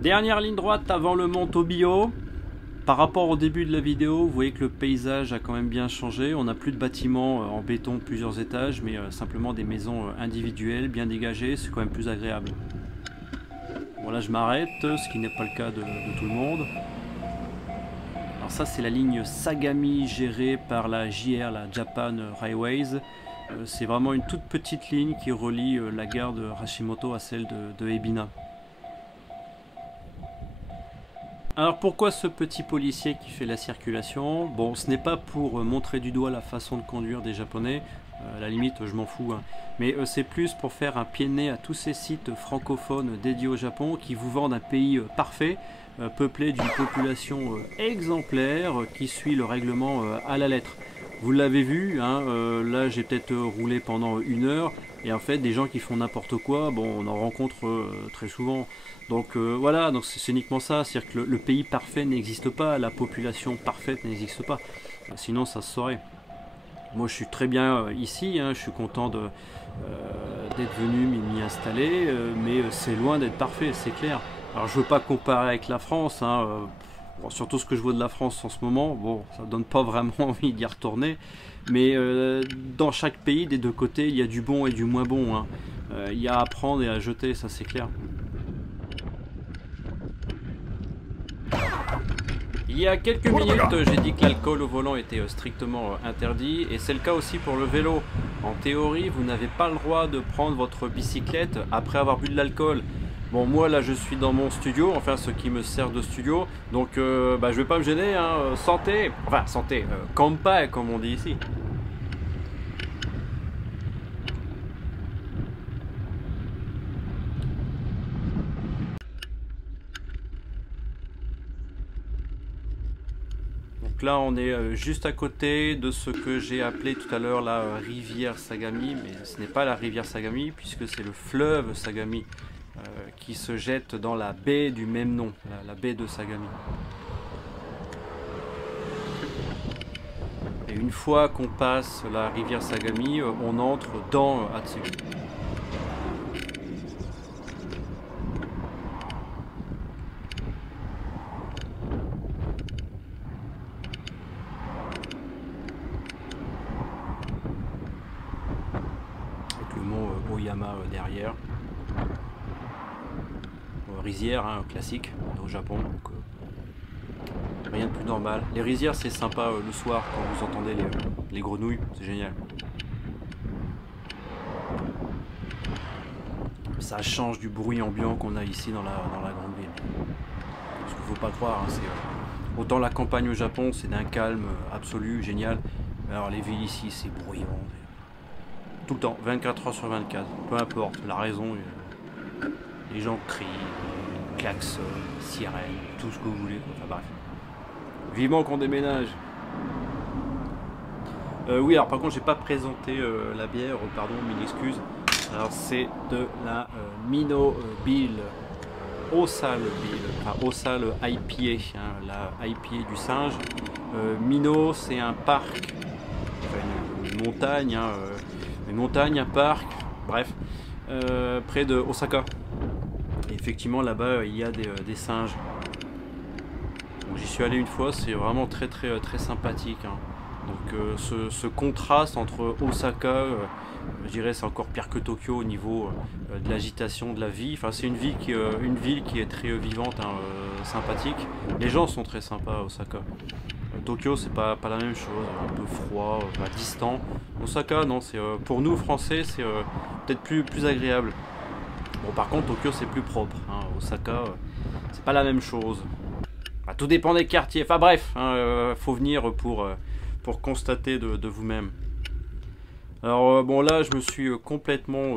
Dernière ligne droite avant le mont Tobio. Par rapport au début de la vidéo, vous voyez que le paysage a quand même bien changé. On n'a plus de bâtiments en béton plusieurs étages, mais simplement des maisons individuelles, bien dégagées. C'est quand même plus agréable. Bon là je m'arrête, ce qui n'est pas le cas de tout le monde. Alors ça c'est la ligne Sagami gérée par la JR, la Japan Railways. C'est vraiment une toute petite ligne qui relie la gare de Hashimoto à celle de Ebina. Alors pourquoi ce petit policier qui fait la circulation? Bon, ce n'est pas pour montrer du doigt la façon de conduire des Japonais, à la limite je m'en fous, hein. Mais c'est plus pour faire un pied de nez à tous ces sites francophones dédiés au Japon qui vous vendent un pays parfait, peuplé d'une population exemplaire qui suit le règlement à la lettre. Vous l'avez vu, hein, là j'ai peut-être roulé pendant 1 heure, et en fait des gens qui font n'importe quoi, bon on en rencontre très souvent. Donc voilà, donc c'est uniquement ça, c'est-à-dire que le pays parfait n'existe pas, la population parfaite n'existe pas, sinon ça se saurait. Moi je suis très bien ici, hein, je suis content d'être venu m'y installer, mais c'est loin d'être parfait, c'est clair. Alors je veux pas comparer avec la France, hein, bon, surtout ce que je vois de la France en ce moment, bon ça donne pas vraiment envie d'y retourner, mais dans chaque pays des deux côtés il y a du bon et du moins bon, hein. Il y a à prendre et à jeter, ça c'est clair. Il y a quelques minutes, j'ai dit que l'alcool au volant était strictement interdit, et c'est le cas aussi pour le vélo. En théorie, vous n'avez pas le droit de prendre votre bicyclette après avoir bu de l'alcool. Bon, moi là je suis dans mon studio, enfin ce qui me sert de studio, donc je vais pas me gêner, hein, santé, enfin santé, kanpai comme on dit ici. Donc là on est juste à côté de ce que j'ai appelé tout à l'heure la rivière Sagami, mais ce n'est pas la rivière Sagami puisque c'est le fleuve Sagami qui se jette dans la baie du même nom, la baie de Sagami. Et une fois qu'on passe la rivière Sagami, on entre dans Atsugi. Oyama derrière. Rizière, hein, classique au Japon, donc rien de plus normal. Les rizières c'est sympa le soir quand vous entendez les grenouilles, c'est génial. Ça change du bruit ambiant qu'on a ici dans la grande ville. Parce qu'il ne faut pas croire, hein, autant la campagne au Japon c'est d'un calme absolu, génial. Alors les villes ici c'est bruyant. Tout le temps, 24 heures sur 24, peu importe la raison, les gens crient, klaxonnent, sirènes, tout ce que vous voulez, enfin bref. Vivement qu'on déménage. Oui, alors par contre j'ai pas présenté la bière, pardon, mille excuses. Alors c'est de la Mino Bill, Osal Bill, enfin Osal IPA, hein, la IPA du singe. Mino c'est un parc, enfin une montagne, hein, une montagne, un parc, bref, près de Osaka. Et effectivement là-bas il y a des singes. J'y suis allé une fois, c'est vraiment très sympathique, hein. Donc ce contraste entre Osaka, je dirais c'est encore pire que Tokyo au niveau de l'agitation de la vie. Enfin c'est une ville qui est très vivante, hein, sympathique. Les gens sont très sympas à Osaka. Tokyo c'est pas la même chose, un peu froid, distant. Osaka non, c'est pour nous français c'est peut-être plus agréable. Bon par contre Tokyo c'est plus propre, hein. Osaka c'est pas la même chose. Enfin, tout dépend des quartiers, enfin bref, hein, faut venir pour constater de vous-même. Alors bon là je me suis complètement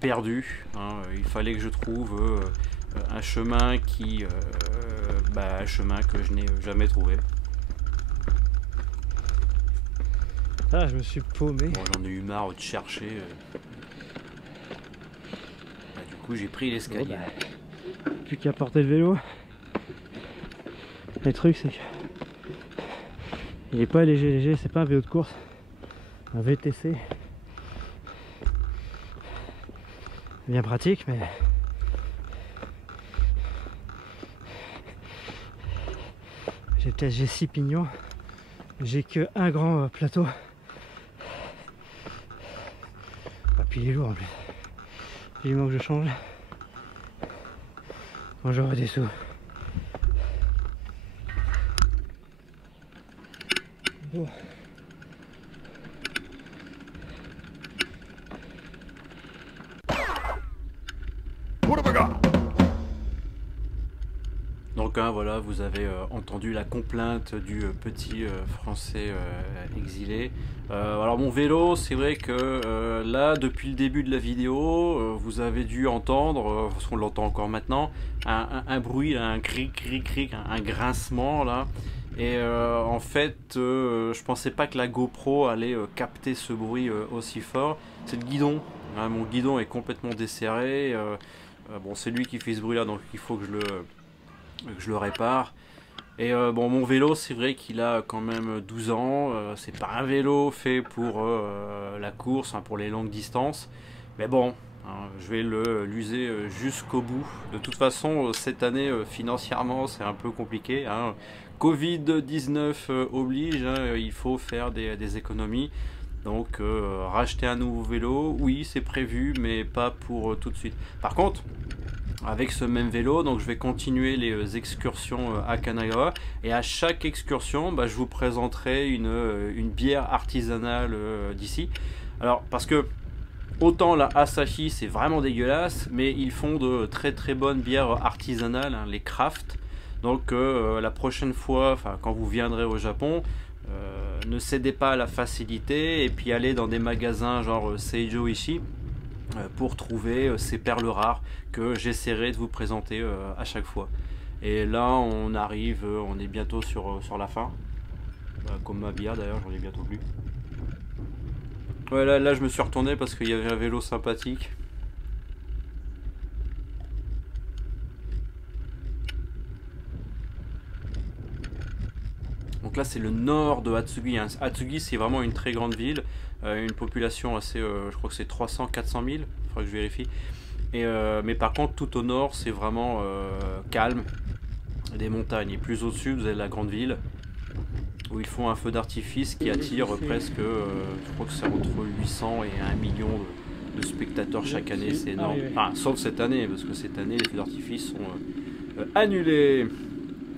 perdu, hein. Il fallait que je trouve un chemin un chemin que je n'ai jamais trouvé. Ah, je me suis paumé. Bon, j'en ai eu marre de chercher. Du coup j'ai pris l'escalier. Bon, plus qu'à porter le vélo. Le truc c'est que il est pas léger, c'est pas un vélo de course, un VTC. Bien pratique, mais J'ai 6 pignons. J'ai que un grand plateau. Ah, puis il est lourd en plus. Il manque que je change. Quand j'aurai des sous. Bon. Donc hein, voilà, vous avez entendu la complainte du petit français exilé. Alors mon vélo, c'est vrai que là, depuis le début de la vidéo, vous avez dû entendre, parce qu'on l'entend encore maintenant, un bruit, là, un cric, un grincement là. Et en fait, je pensais pas que la GoPro allait capter ce bruit aussi fort. C'est le guidon. Hein, mon guidon est complètement desserré. Bon, c'est lui qui fait ce bruit là, donc il faut que je le répare. Et bon, mon vélo, c'est vrai qu'il a quand même 12 ans. C'est pas un vélo fait pour la course, hein, pour les longues distances. Mais bon, hein, je vais l'user jusqu'au bout. De toute façon, cette année, financièrement, c'est un peu compliqué. Hein. Covid-19 oblige, hein, il faut faire des économies. Donc, racheter un nouveau vélo, oui, c'est prévu, mais pas pour tout de suite. Par contre, avec ce même vélo, donc je vais continuer les excursions à Kanagawa, et à chaque excursion bah, je vous présenterai une bière artisanale d'ici. Alors parce que autant la Asahi c'est vraiment dégueulasse, mais ils font de très très bonnes bières artisanales, hein, les craft. Donc la prochaine fois, quand vous viendrez au Japon, ne cédez pas à la facilité et puis allez dans des magasins genre Seijo ici pour trouver ces perles rares que j'essaierai de vous présenter à chaque fois. Et là on arrive, on est bientôt sur la fin, comme ma bière d'ailleurs, j'en ai bientôt plus. Ouais, là je me suis retourné parce qu'il y avait un vélo sympathique. Donc là c'est le nord de Atsugi. Hein. Atsugi c'est vraiment une très grande ville, une population assez, je crois que c'est 300-400 000, il faudra que je vérifie. Et, mais par contre tout au nord c'est vraiment calme, des montagnes. Et plus au sud vous avez la grande ville où ils font un feu d'artifice qui attire presque, je crois que c'est entre 800 et 1 million de spectateurs chaque année, c'est énorme. Enfin, sauf cette année, parce que cette année les feux d'artifice sont annulés.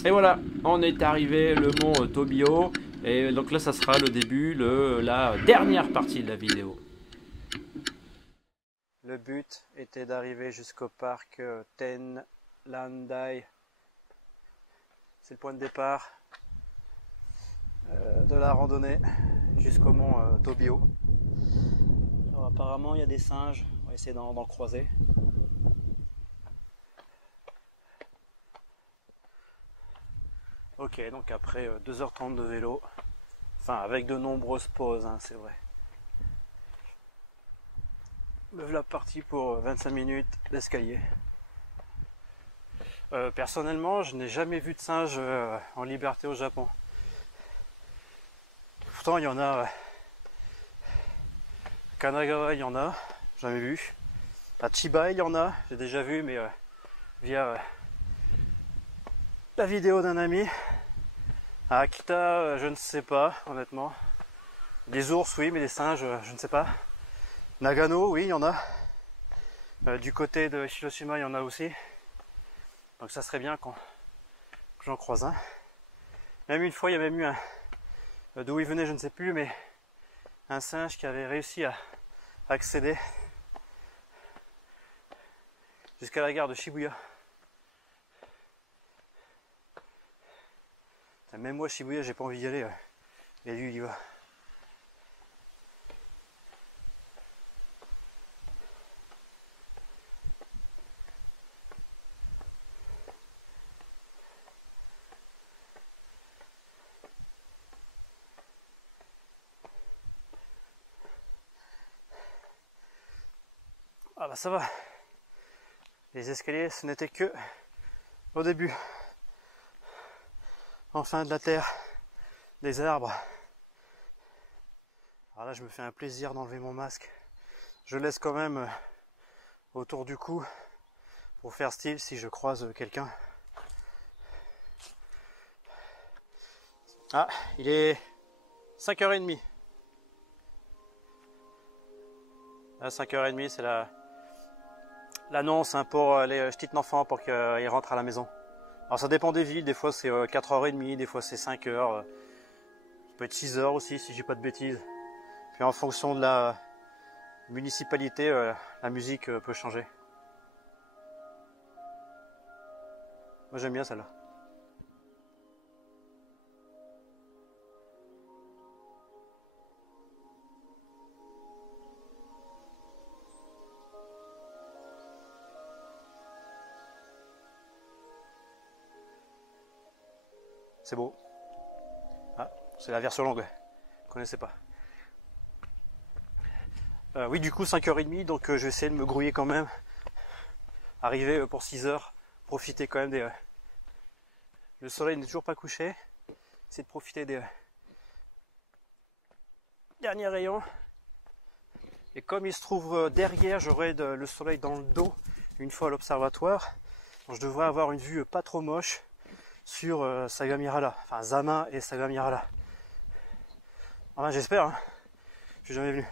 Et voilà, on est arrivé le mont Tobio, et donc là ça sera le début, la dernière partie de la vidéo. Le but était d'arriver jusqu'au parc Tenlandai. C'est le point de départ de la randonnée jusqu'au mont Tobio. Alors apparemment il y a des singes, on va essayer d'en croiser. Ok, donc après 2h30 de vélo, enfin avec de nombreuses pauses, hein, c'est vrai. Me voilà parti pour 25 minutes d'escalier. Personnellement, je n'ai jamais vu de singe en liberté au Japon. Pourtant, il y en a. Kanagawa, il y en a, jamais vu. À Chiba, il y en a, j'ai déjà vu, mais via la vidéo d'un ami. À Akita, je ne sais pas, honnêtement. Des ours, oui, mais des singes, je ne sais pas. Nagano, oui, il y en a. Du côté de Hiroshima, il y en a aussi. Donc ça serait bien que j'en croise un. Même une fois, il y a même eu un... D'où il venait, je ne sais plus, mais un singe qui avait réussi à accéder jusqu'à la gare de Shibuya. Même moi, Shibuya, j'ai pas envie d'y aller. Et lui, il y va. Ah bah ça va. Les escaliers, ce n'était que au début. Enfin de la terre, des arbres. Alors là, je me fais un plaisir d'enlever mon masque. Je laisse quand même autour du cou pour faire style si je croise quelqu'un. Ah, il est 5h30. À 5h30, c'est l'annonce hein, pour les petits enfants pour qu'ils rentrent à la maison. Alors ça dépend des villes, des fois c'est 4h30, des fois c'est 5h. Ça peut être 6h aussi si j'ai pas de bêtises. Puis en fonction de la municipalité, la musique peut changer. Moi j'aime bien celle-là. C'est beau. Ah, c'est la version longue. Je connaissais pas. Oui, du coup 5h30, donc je vais essayer de me grouiller quand même. Arriver pour 6h. Profiter quand même des... Le soleil n'est toujours pas couché. Essayer de profiter des derniers rayons. Et comme il se trouve derrière, j'aurai le soleil dans le dos une fois à l'observatoire. Donc je devrais avoir une vue pas trop moche sur Sagamirala. Enfin Zama et Sagamirala. Enfin j'espère, hein. Je suis jamais venu.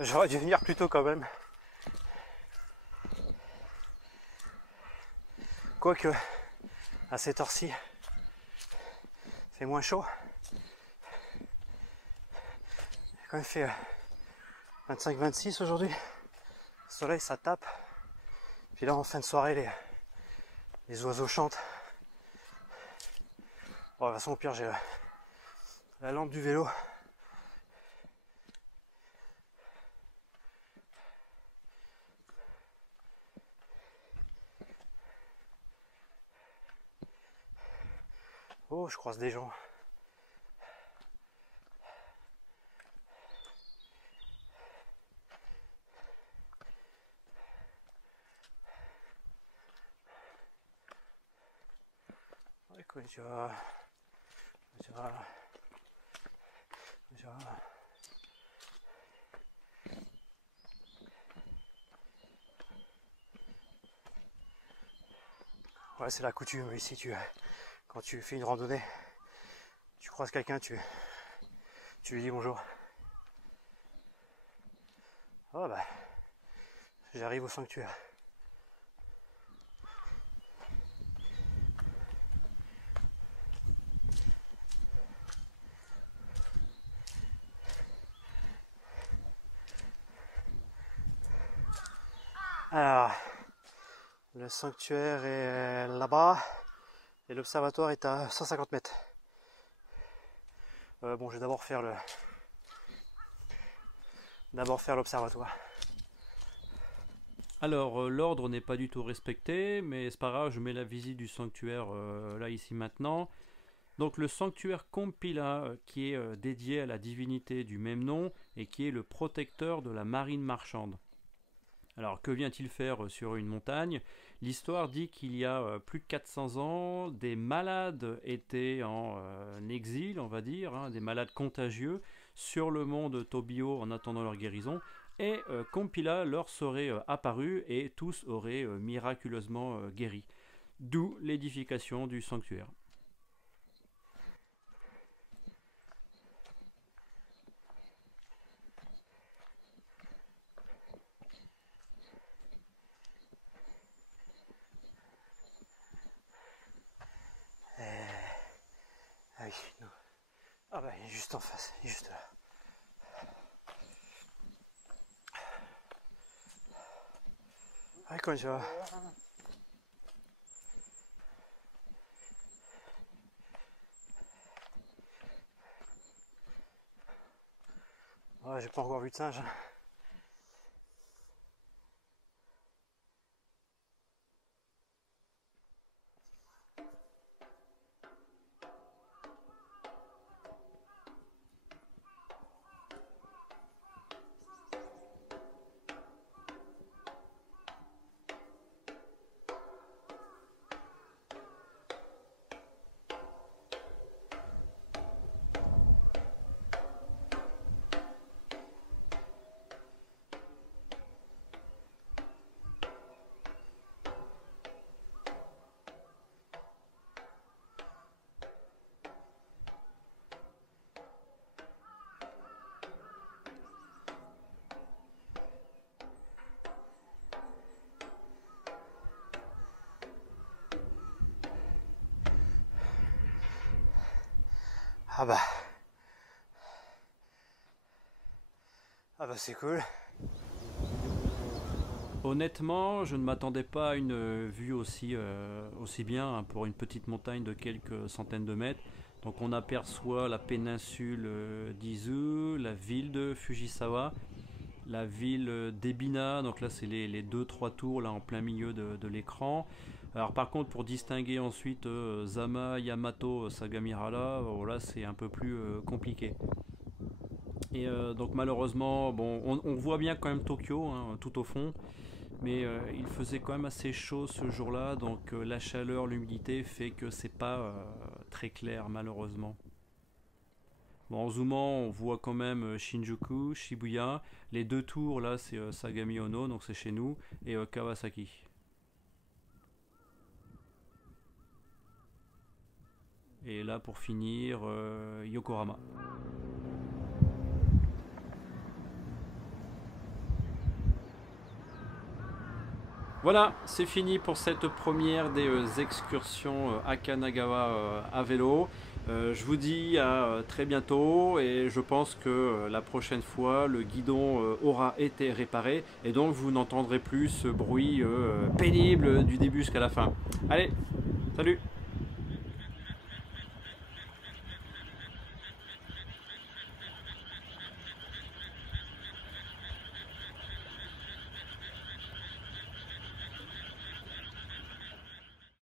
J'aurais dû venir plus tôt quand même. Quoique, à cette heure-ci, c'est moins chaud. Il a quand même fait 25-26 aujourd'hui. Le soleil, ça tape. Puis là, en fin de soirée, les oiseaux chantent. Bon, de toute façon, au pire, j'ai la lampe du vélo. Oh, je croise des gens. Ouais, konnichiwa. Konnichiwa. Konnichiwa. Ouais, c'est la coutume ici. Quand tu fais une randonnée, tu croises quelqu'un, tu lui dis bonjour. Oh bah, j'arrive au sanctuaire. Alors, le sanctuaire est là-bas et l'observatoire est à 150 mètres. Bon, je vais d'abord faire l'observatoire. Alors, l'ordre n'est pas du tout respecté, mais c'est pas grave, je mets la visite du sanctuaire là, ici, maintenant. Donc, le sanctuaire Kompila, qui est dédié à la divinité du même nom et qui est le protecteur de la marine marchande. Alors, que vient-il faire sur une montagne? L'histoire dit qu'il y a plus de 400 ans, des malades étaient en exil, on va dire, hein, des malades contagieux, sur le mont de Tobio en attendant leur guérison. Et Kompila leur serait apparu et tous auraient miraculeusement guéri. D'où l'édification du sanctuaire. Ah oui, non. Ah bah il est juste en face, il est juste là. Ah comment ça va? Ouais, j'ai pas encore vu de singe. Ah bah c'est cool. Honnêtement, je ne m'attendais pas à une vue aussi bien hein, pour une petite montagne de quelques centaines de mètres. Donc on aperçoit la péninsule d'Izu, la ville de Fujisawa, la ville d'Ebina, donc là c'est les 2-3 tours là en plein milieu de l'écran. Alors par contre pour distinguer ensuite Zama, Yamato, Sagamihara, là c'est un peu plus compliqué. Et donc malheureusement, bon, on voit bien quand même Tokyo hein, tout au fond, mais il faisait quand même assez chaud ce jour-là, donc la chaleur, l'humidité fait que c'est pas très clair malheureusement. Bon, en zoomant, on voit quand même Shinjuku, Shibuya, les 2 tours là c'est Sagami Ono, donc c'est chez nous, et Kawasaki. Et là pour finir, Yokohama. Voilà, c'est fini pour cette première des excursions à Kanagawa à vélo. Je vous dis à très bientôt et je pense que la prochaine fois le guidon aura été réparé et donc vous n'entendrez plus ce bruit pénible du début jusqu'à la fin. Allez, salut!